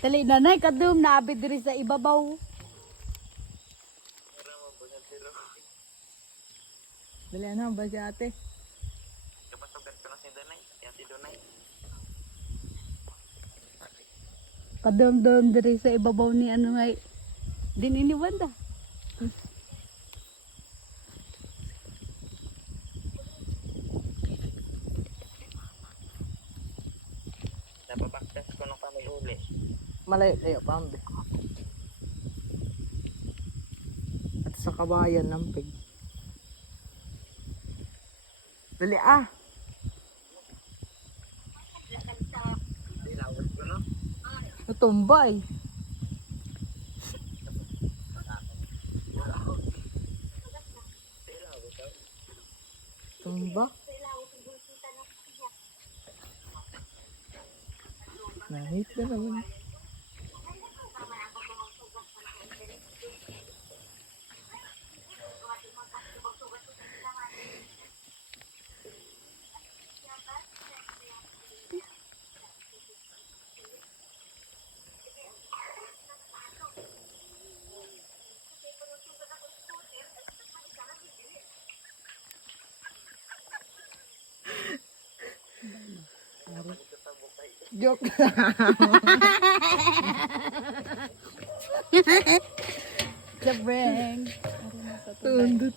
Dali nanay kadum naabi diri sa ibabaw. Dali na ba si ate? Kadum diri sa ibabaw ni ano ngay. Din ini wanda. Napabaktas ko nung kami uli. Malayo pa ang at sa kabayan ng pig. Dali ah. Dilawat ko no? Natumbay. Tumba. Nahit ka naman. Joke lang. The brang. Tundot